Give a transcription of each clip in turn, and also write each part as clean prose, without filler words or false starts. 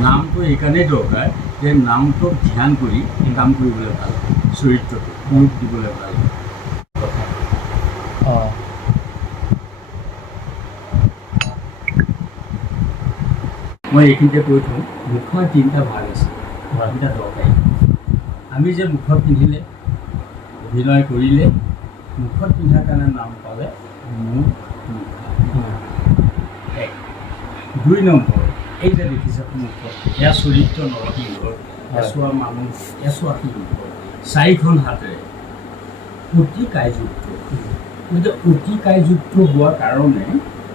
নামটো এইকাৰণেই দৰকাৰ যে নামটোক ধ্যান কৰি কাম কৰিবলৈ ভাল, চৰিত্ৰটো ৰূপ দিবলৈ ভাল। মই এইখিনিতে কৈ থওঁ, মুখৰ তিনিটা ভাগ আছে, তিনিটা দৰকাৰী। আমি যে মুখত পিন্ধিলে, অভিনয় কৰিলে, মুখত পিন্ধাৰ কাৰণে নাম পালে মুখ, মুখা। এক। 2 নম্বৰ, এই যে দেখিছে মুখত, এয়া চৰিত্ৰ নৰসিংহৰ, এচোৱা মানুহ, এচোৱা সিংহ, 4খন হাতেৰে অতি কায়যুক্ত। গতিকে অতি কায়যুক্ত হোৱাৰ কাৰণে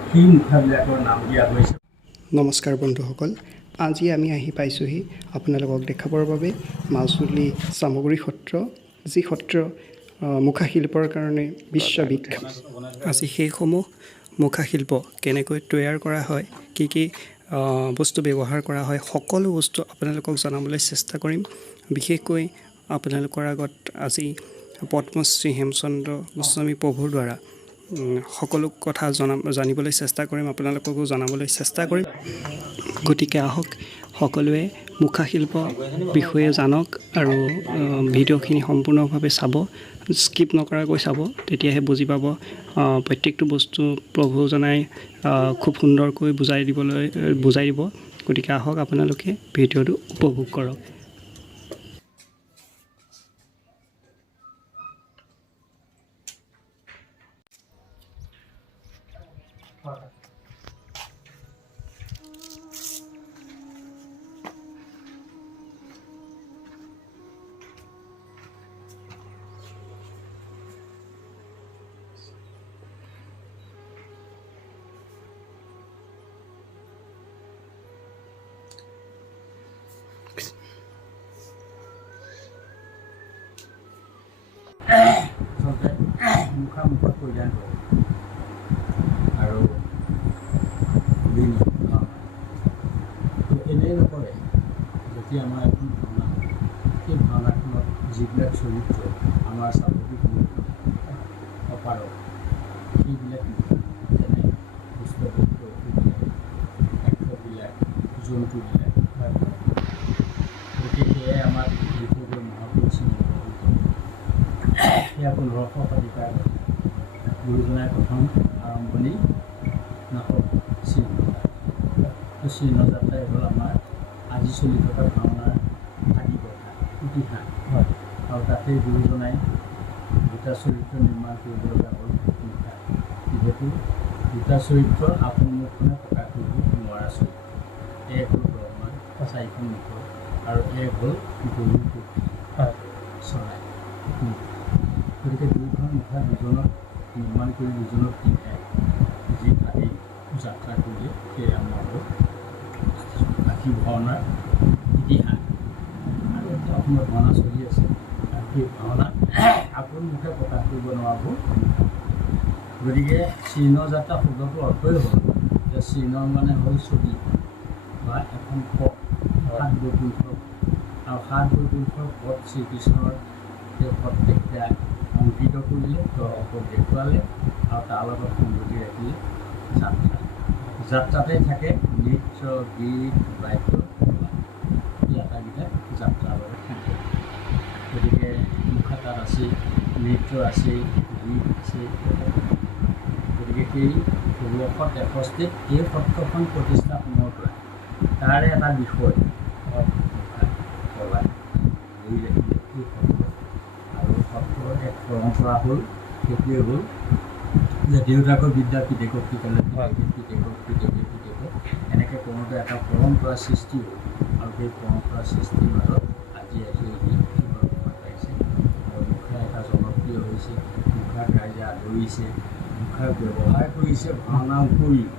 সেই মুখাবিলাকৰ নাম দিয়া হৈছে। নমস্কাৰ বন্ধুসকল, আজি আমি আহি পাইছোঁহি আপোনালোকক দেখাবৰ বাবে মাজুলী চামগুৰি সত্ৰ, যি সত্ৰ মুখাশিল্পৰ কাৰণে বিশ্ববিখ্যাত। আজি সেইসমূহ মুখাশিল্প কেনেকৈ তৈয়াৰ কৰা হয়, কি কি বস্তু ব্যৱহাৰ কৰা হয়, সকলো বস্তু আপোনালোকক জনাবলৈ চেষ্টা কৰিম। বিশেষকৈ আপোনালোকৰ আগত আজি পদ্মশ্ৰী হেমচন্দ্ৰ গোস্বামী প্ৰভুৰ দ্বাৰা সকলো কথা জানিবলৈ চেষ্টা কৰিম, আপোনালোককো জনাবলৈ চেষ্টা কৰিম। গতিকে আহক সকলোৱে মুখাশিল্প বিষয়ে জানক আৰু ভিডিঅ'খিনি সম্পূৰ্ণভাৱে চাব, স্কিপ নকৰাকৈ চাব, তেতিয়াহে বুজি পাব। প্ৰত্যেকটো বস্তু প্ৰভুজনাই খুব সুন্দৰকৈ বুজাই দিব। গতিকে আহক আপোনালোকে ভিডিঅ'টো উপভোগ কৰক। মুখত পৰিধান কৰে আৰু এনেই নকৰে। যেতিয়া আমাৰ এখন ভাওনা হয়, সেই ভাওনাখনত যিবিলাক চৰিত্ৰ আমাৰ স্বাভাৱিক অপাৰক, সেইবিলাক যেনে পুষ্পবৃত্ত, এক্টৰবিলাক, জন্তুবিলাক, গতিকে সেয়াই আমাৰ শিল্পীয় মহাপুৰুষ সেয়া 1500 শতিকাৰ গুৰুজনাই প্ৰথম আৰম্ভণি নাটক চিহ্নযাত্ৰাই হ'ল আমাৰ আজি চলি থকা ভাওনাৰ আদি কথা, ইতিহাস। আৰু তাতে গুৰুজনাই দুটা চৰিত্ৰ নিৰ্মাণ কৰিব লগা হ'ল মুখা। যিহেতু দুটা চৰিত্ৰ আপোন মুখখনে প্ৰকাশ কৰিব নোৱাৰা চৰিত্ৰ। এক হ'ল ব্ৰহ্মা, 4খন মুখৰ, আৰু এক হ'ল গৰু পক্ষী চৰাই। গতিকে 2খন মুখা দুজনক নিৰ্মাণ কৰি দুজনক পিন্ধাই যি ভাগি যাত্ৰা কৰিলে, সেয়া আমাৰ হ'ল বাকী ভাওনাৰ ইতিহাস। আৰু এতিয়া অসমত ভাওনা চলি আছে, আৰু সেই ভাওনা আপোন মুখে প্ৰকাশ কৰিব নোৱাৰাব। গতিকে চিহ্নযাত্ৰা শব্দটোৰ অৰ্থই হ'ল যে চিহ্ন মানে হ'ল ছবি বা এখন পথ, 7 বৈকুণ্ঠৰ, আৰু 7 বৈকুণ্ঠৰ পথ শ্ৰীকৃষ্ণৰ সেই পথকেইটা অংকিত কৰিলে, দৰ্শকক দেখুৱালে, আৰু তাৰ লগত সংগতি ৰাখিলে যাত্ৰা। যাত্ৰাতে থাকে নৃত্য, গীত, বাদ্য, এই আটাইকেইটা যাত্ৰাৰ লগত থাকে। গতিকে মুখা তাত আছেই, নৃত্য আছেই, গীত আছেই। গতিকে সেই 1663 এই সত্ৰখন প্ৰতিষ্ঠা সময়ৰ পৰা তাৰে এটা বিষয় কলা ধৰি ৰাখিলে এই সত্ৰ। আৰু সত্ৰৰ এক পৰম্পৰা হ'ল, সেইটোৱে হ'ল যে দেউতাকৰ বিদ্যা পিতেকক শিকালে, পিতেকক এনেকৈ কৰোঁতে এটা পৰম্পৰা সৃষ্টি হ'ল। আৰু সেই পৰম্পৰা সৃষ্টিৰ মাজত আজি পাইছে আৰু মুখা এটা জনপ্ৰিয় হৈছে, মুখাক ৰাইজে আদৰিছে, মুখাক ব্যৱহাৰ কৰিছে ভাওনাৰ উপৰিও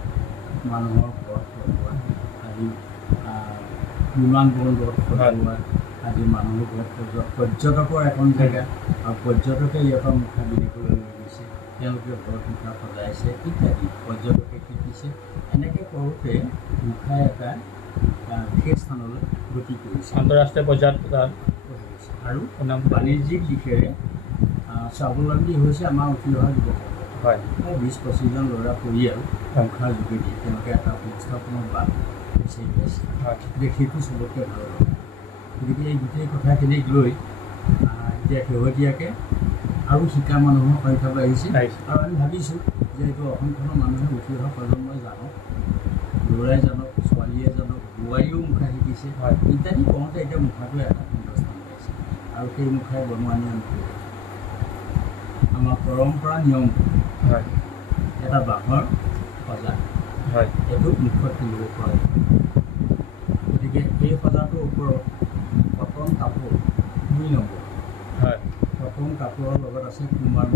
মানুহৰ ঘৰত সজোৱা, আজি বিমান বন্দৰত সজোৱা, আজি মানুহৰ ঘৰত সজোৱা, পৰ্যটকৰ এখন জেগা, আৰু পৰ্যটকে ইয়াৰ মুখা বিদেশলৈ লৈ গৈছে, তেওঁলোকে ঘৰত মুখা সজাইছে ইত্যাদি, পৰ্যটকে শিকিছে। এনেকৈ কৰোঁতে মুখাই এটা বিশেষ স্থানলৈ গতি কৰিছে, আন্তঃৰাষ্ট্ৰীয় পৰ্যায়ত আৰু বাণিজ্যিক দিশেৰে স্বাৱলম্বী হৈছে আমাৰ উঠি অহা যুৱকসকল। 20-25জন ল'ৰা পৰিয়াল মুখাৰ যোগেদি তেওঁলোকে এটা সংস্থাপনৰ বাট বিচাৰি পাইছে গতিকে সেইটো চবতকৈ ভাল লগা গতিকে এই গোটেই কথাখিনিক লৈ এতিয়া শেহতীয়াকৈ আৰু শিকা মানুহৰ সংখ্যা বাঢ়িছে আৰু আমি ভাবিছোঁ যে এইটো অসমখনৰ মানুহে উঠি অহা প্ৰজন্মই জানক ল'ৰাই জানক ছোৱালীয়ে জানক বোৱাৰীয়েও মুখা শিকিছে ইত্যাদি কওঁতে এতিয়া মুখাটো এটা হিন্দুস্থান পাইছে আৰু সেই মুখাই বনোৱা নিয়ম আমাৰ পৰম্পৰা নিয়ম এটা বাঁহৰ সজা এইটো মুখত পিন্ধিব পৰা যায় গতিকে এই সজাটোৰ ওপৰত কটন কাপোৰ 2 নম্বৰ কটন কাপোৰৰ লগত আছে কুমাৰ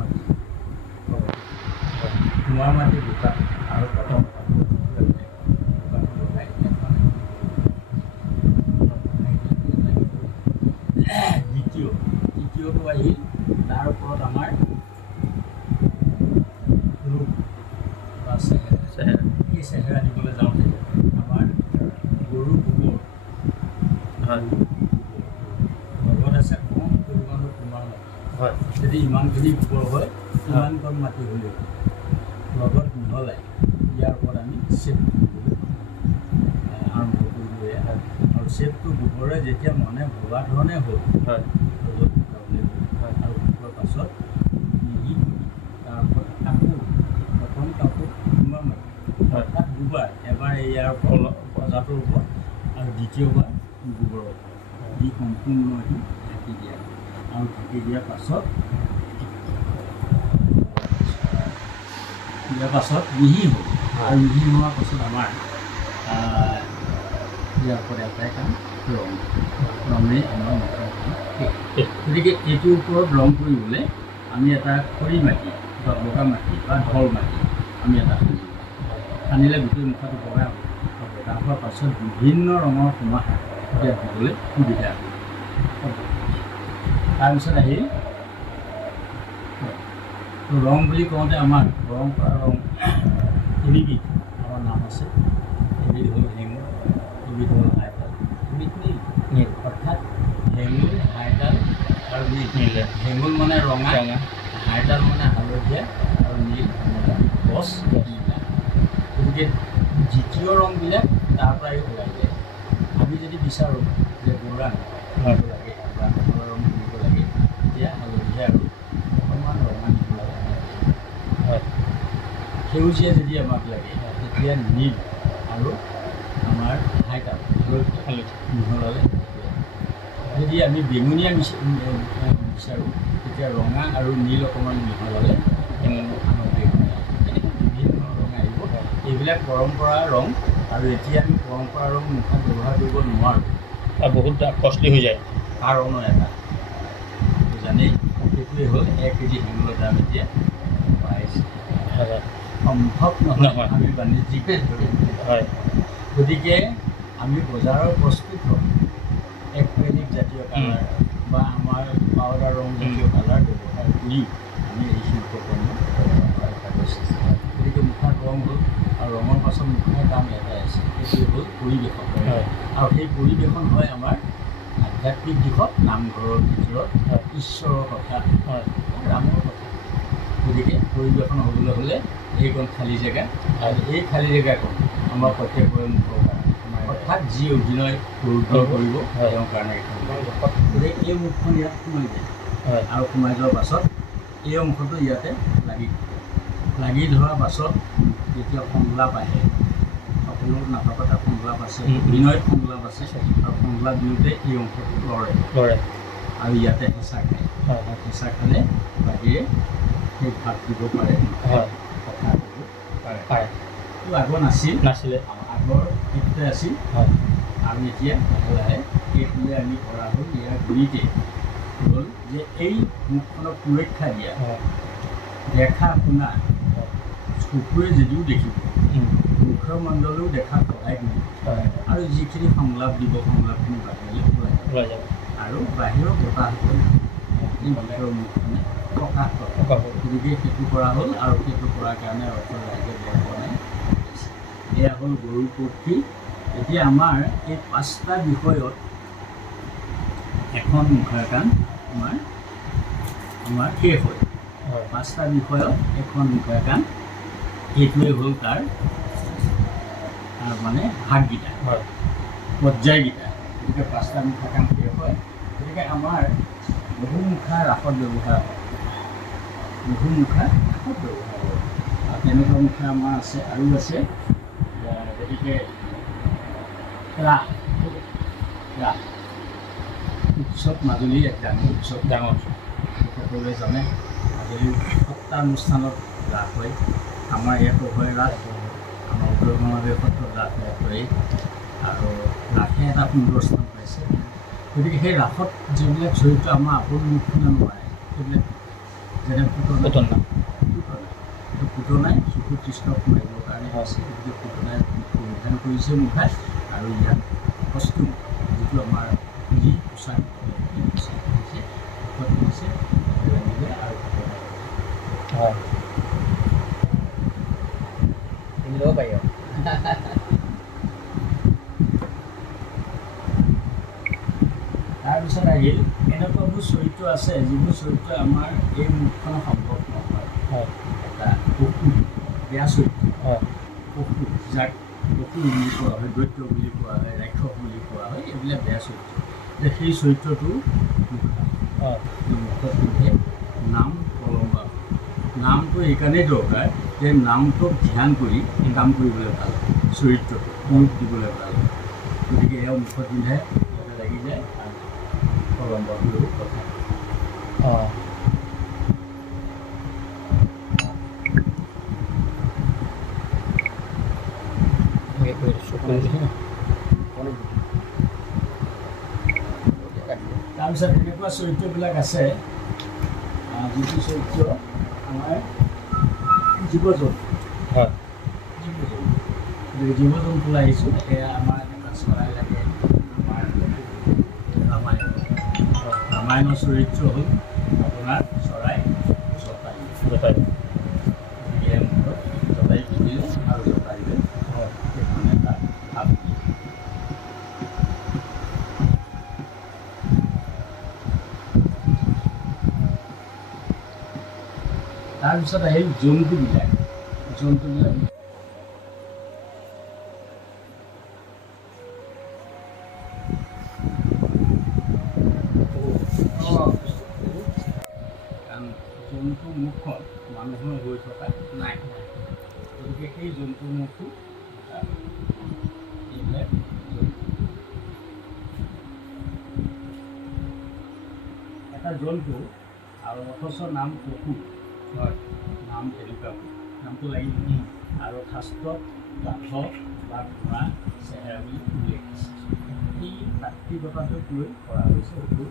মাটি বোকা আৰু কটন কাপোৰ লগাই দ্বিতীয়টো আহিল তাৰ ওপৰত আমাৰ ৰূপ বা চেহেৰা এই চেহেৰা দিবলৈ যাওঁতে আমাৰ গৰু গোবৰ লগত আছে কম পৰিমাণৰ কুমাৰ মাটি যদি ইমানখিনি গোবৰ হয় ইমান কম মাটি হ'লেও লগত মিহলাই ইয়াৰ ওপৰত আমি চেপ দিবলৈ আৰম্ভ কৰিলোৱে আৰু চেপটো গোবৰে যেতিয়া মনে ভবা ধৰণে হ'ল ৰ'দত শুকাবলৈ আৰু শুকোৱাৰ পাছত মিহি তাৰ ওপৰত কাপোৰ কটন কাপোৰ কুমাৰ মাটি অৰ্থাৎ দুবাৰ এবাৰ ইয়াৰ ওপৰত সজাটোৰ ওপৰত আৰু দ্বিতীয়বাৰ গোবৰৰ ওপৰত দি সম্পূৰ্ণ এটি ঢাকি দিয়া আৰু ঢাকি দিয়াৰ পাছত মিহি হ'ল আৰু মিহি হোৱাৰ পাছত আমাৰ ইয়াৰ ওপৰত এটাই কাম ৰঙে আমাৰ মুখাখন গতিকে এইটোৰ ওপৰত ৰং কৰিবলৈ আমি এটা খৰি মাটি বা বগা মাটি বা ঢল মাটি আমি এটা সানিলে গোটেই মুখাটো বগা হ'ব বগা হোৱাৰ পাছত বিভিন্ন ৰঙৰ সমাহাৰ ইয়াত দিবলৈ সুবিধা হ'ব তাৰপিছত আহিল ৰং বুলি কওঁতে আমাৰ পৰম্পৰা ৰং তিনিবিধ আমাৰ নাম আছে এবিধ হ'ল হেঙুল এবিধ হ'ল হাইতাল এবিধ নীল অৰ্থাৎ হেঙুল হাইতাল আৰু নীল হেঙুল মানে ৰঙা হাইতাল মানে হালধীয়া আৰু নীল মানে গছ গতিকে দ্বিতীয় ৰংবিলাক তাৰ পৰাই ওলাই যায় আমি যদি বিচাৰোঁ যে গৌৰাং দিব লাগে বা কমলা ৰং দিব লাগে তেতিয়া হালধীয়া আৰু অকণমান ৰঙা দিব লাগে সেউজীয়া যদি আমাক লাগে তেতিয়া নীল আৰু আমাৰ হাইতাল মিহলালে যদি আমি বেঙুনীয়া বিচাৰোঁ তেতিয়া ৰঙা আৰু নীল অকণমান মিহলালে আমাৰ বেঙুনীয়া এনেকৈ বিভিন্ন ৰং আহিব এইবিলাক পৰম্পৰা ৰং আৰু এতিয়া আমি পৰম্পৰা ৰং মুখাত ব্যৱহাৰ কৰিব নোৱাৰোঁ আৰু বহুত কষ্টলি হৈ যায় কাৰণ এটা জানেই সেইটোৱে হ'ল 1 কেজি হেঙুলৰ দাম এতিয়া 22,000 সম্ভৱ নহয় আমি বাণিজ্যিকে হয় গতিকে আমি বজাৰৰ প্ৰস্তুত হয় এক্ৰেলিক জাতীয় কালাৰ বা আমাৰ পাউডাৰ ৰং জাতীয় কালাৰ ব্যৱহাৰ কৰি আমি এই শিল্পকৰ্ম গতিকে মুখাত ৰং হ'ল আৰু ৰঙৰ পাছত মুখাৰ কাম এটাই আছে সেইটোৱে হ'ল পৰিৱেশন আৰু সেই পৰিৱেশন হয় আমাৰ আধ্যাত্মিক দিশত নামঘৰৰ ভিতৰত ঈশ্বৰৰ কথা ৰামৰ কথা গতিকে পৰিৱেশন হ'বলৈ হ'লে এইকণ খালী জেগা আৰু এই খালী জেগাকণ আমাৰ প্ৰত্যেকৰে মুখৰ কাৰণে অৰ্থাৎ যি অভিনয় কৰিব তেওঁৰ কাৰণে গতিকে এই মুখখন ইয়াত সোমাই যায় আৰু সোমাই যোৱাৰ পাছত এই অংশটো ইয়াতে লাগি ধৰাৰ পাছত যেতিয়া সংলাপ আহে সকলো নাটকত সংলাপ আছে অভিনয়ত সংলাপ আছে আৰু সংলাপ দিওঁতে এই অংশটো লৰে আৰু ইয়াতে হেঁচা খায় হেঁচা খালে বাহিৰে সেই ভাগ দিব পাৰে কথা ক'ব পাৰে আগৰ নাছিলে আগৰ সেইটোতে আছিল আৰু এতিয়া লাহে লাহে এইটোৱে আমি কৰা হ'ল ইয়াৰ গুৰিতে হ'ল যে এই মুখখনক সুৰক্ষা দিয়া দেখা শুনা চকুৰে যদিও দেখিব মুখমণ্ডলেও দেখাত সহায় কৰিব আৰু যিখিনি সংলাপ দিব সংলাপখিনি বাহিৰলৈ ওলাই যাব আৰু বাহিৰৰ বতাহটো এই ভিতৰৰ মুখখনে প্ৰকাশ কৰে গতিকে সেইটো কৰা হ'ল আৰু সেইটো কৰাৰ কাৰণে অৰ্থ ৰাইজে বৰ বনাই এয়া হ'ল গৰুৰ পক্ষী এতিয়া আমাৰ এই 5টা বিষয়ত এখন মুখাৰ কাম আমাৰ শেষ হয় 5টা বিষয়ত এখন মুখাৰ কাম এইটোৱে হ'ল তাৰ মানে ভাগকেইটা পৰ্যায়কেইটা গতিকে 5টা মুখা কাম শেষ হয় গতিকে আমাৰ বহুমুখা ৰাসত ব্যৱহাৰ হয় বহুমুখা ৰাসত ব্যৱহাৰ হয় আৰু তেনেকুৱা মুখা আমাৰ আছে আৰু আছে গতিকে ৰাস উৎসৱ মাজুলীৰ এক ডাঙৰ উৎসৱ সকলোৱে জানে মাজুলীৰ সত্ৰানুষ্ঠানত ৰাস হয় আমাৰ ইয়াতো হয় ৰাস আমাৰ উত্তৰ কমলাবাৰী সত্ৰত ৰাস হয় আৰু ৰাসে এটা সুন্দৰ স্থান পাইছে গতিকে সেই ৰাসত যিবিলাক চৰিত্ৰ আমাৰ আপোন মুখখনে নোৱাৰে সেইবিলাক যেনে পুতনাই চকু কৃষ্ণক মাৰিবৰ কাৰণে হৈছে গতিকে পুতনাই পৰিধান কৰিছে মুখাই আৰু ইয়াত কষ্টিউম যিটো আমাৰ যি পোচাক পিন্ধিছে আৰু পিন্ধিব পাৰি আৰু তাৰপিছত আহিল এনেকুৱাবোৰ চৰিত্ৰ আছে যিবোৰ চৰিত্ৰ আমাৰ এই মুখখন সম্ভৱ নহয় এটা পশু বেয়া চৰিত্ৰ পশু যাক পশু বুলি কোৱা হয় দৈত্য বুলি কোৱা হয় ৰাক্ষস বুলি কোৱা হয় এইবিলাক বেয়া চৰিত্ৰ যে সেই চৰিত্ৰটো মুখত পিন্ধে নাম কলম নামটো এইকাৰণেই দৰকাৰ যে নামটোক ধ্যান কৰি কাম কৰিবলৈ ভাল চৰিত্ৰটো ৰূপ দিবলৈ ভাল গতিকে এয়া মুখত পিন্ধাই ইয়াতে লাগি যায় কলম বাবুলৈও কথা তাৰপিছত এনেকুৱা চৰিত্ৰবিলাক আছে যিটো চৰিত্ৰ আমাৰ জীৱ জন্তু জীৱ জন্তু আহিছোঁ এয়া আমাৰ এটা চৰাই লাগে আমাৰ ৰামায়ণৰ চৰিত্ৰ হ'ল আপোনাৰ চৰাই জটায়ু গতিকে মুখত জটায়ু পিন্ধিলে আৰু জটায়ুৱে সেইখনে তাক ভাৱ দিয়ে তাৰপিছত আহিল জন্তুবিলাক কাৰণ জন্তু মুখত মানুহৰ হৈ থকা নাই গতিকে সেই জন্তু মুখটো এইবিলাক এটা জন্তু আৰু অথচ নাম পশু হয় নাম তেনেকুৱা নামটো লাগিব আৰু শাস্ত্ৰত কাঠ বা ধোঁৱা চেহেৰা বুলি উল্লেখ আছে এই তাত্ত্বিকতাটোক লৈ কৰা হৈছে সেইটো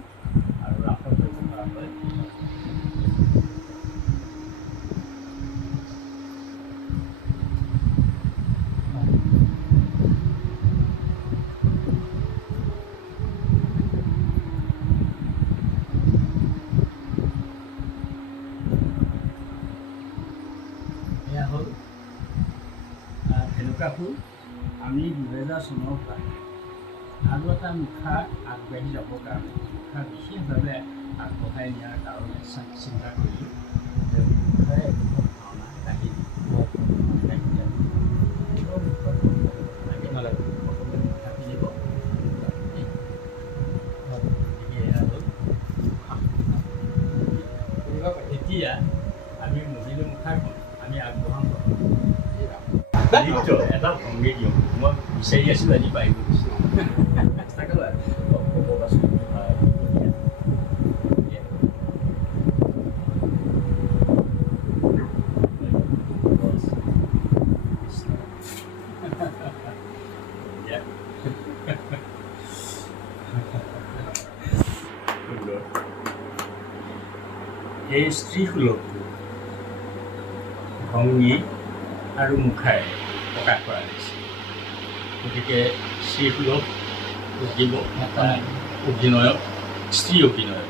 আৰু ৰাসত ব্যৱহাৰ হয় মুখাবোৰ আমি 2000 চনৰ পৰা আৰু এটা মুখা আগবাঢ়ি যাবৰ কাৰণে মুখা বিশেষভাৱে আগবঢ়াই নিয়াৰ কাৰণে চিন্তা কৰিলোঁ যে মুখাই ভাওনা কাহিনী নালাগে সকলোৱে মুখা পিন্ধিব এয়া হ'ল মুখা এতিয়া আমি মহিলা মুখাখন আমি আগবঢ়াম এটা ভংগী দিওঁ মই বিচাৰি আছিলোঁ আজি পাই গৈছোঁ এই স্ত্ৰীসুলভটো ভংগী আৰু মুখাই প্ৰকাশ কৰা হৈছে গতিকে স্ত্ৰীসুলভ লাগিব অভিনয়ক স্ত্ৰী অভিনয়ক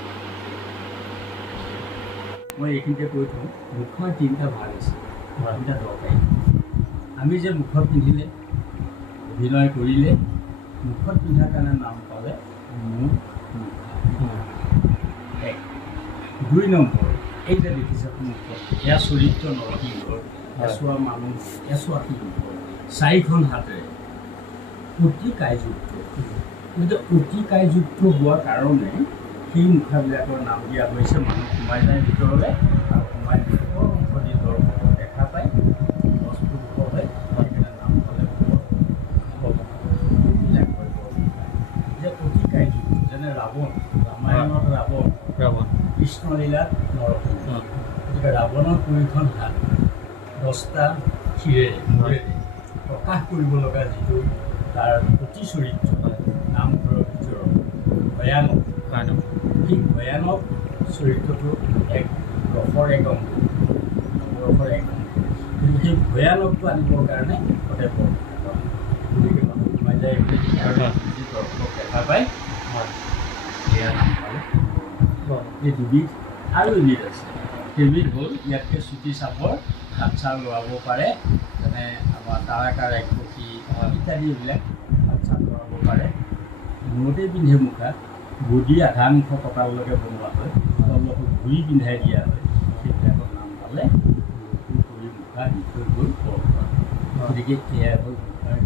মই এইখিনিতে কৈ থওঁ মুখৰ 3টা ভাগ আছে 3টা দৰকাৰী আমি যে মুখত পিন্ধিলে অভিনয় কৰিলে মুখত পিন্ধাৰ কাৰণে নাম পালে মুখ এক 2 নম্বৰ এই যে দেখিছে মুখত এয়া চৰিত্ৰ নৰসিংহৰ এচোৱা মানুহ এচোৱা সিংহ 4খন হাতেৰে অতিকায়যুক্ত গতিকে অতিকায়যুক্ত হোৱাৰ কাৰণে সেই মুখাবিলাকৰ নাম দিয়া হৈছে। মানুহ সোমাই যায় ভিতৰলৈ আৰু সোমাই ভিতৰ অংশ দি দৰ্শকক দেখা পায় বস্তুৰ হয় সেইকাৰণে নাম পালে এইবিলাক হয় বৰমুখা। যে অতিকায়যুক্ত যেনে ৰাৱণ, ৰামায়ণত ৰাৱণ, কৃষ্ণলীলাত নৰসিংহ। গতিকে ৰাৱণৰ ২খন হাত 10টা শিৰেৰে মূৰেৰে প্ৰকাশ কৰিব লগা যিটো তাৰ অতি চৰিত্ৰ নামঘৰৰ ভিতৰত ভয়ানক সেই ভয়ানক চৰিত্ৰটো এক ৰসৰ এক অংগ, নৱৰসৰ এক অংগ। কিন্তু সেই ভয়ানকটো আনিবৰ কাৰণে সদায় বৰমুখা কৰা। গতিকে মানুহ সোমাই যায় যি দৰ্শকক দেখা পায় সেয়া নাম পালে। এই দুবিধ আৰু এবিধ আছে। সেইবিধ হ'ল ইয়াতকৈ চুটি চাপৰ হাত চাৰ লৰাব পাৰে, যেনে আমাৰ তাৰাকাৰ একপক্ষী ইত্যাদি এইবিলাক হাত চাৰ লৰাব পাৰে। মূৰতে পিন্ধে মুখা, বডি আধা অংশ কঁকাললৈকে বনোৱা হয়, তলত ঘূৰি পিন্ধাই দিয়া হয়। সেইবিলাকৰ নাম পালে কৰি মুখা দি থৈ গ'ল বৰমুখা। গতিকে এয়া হ'ল মুখাৰ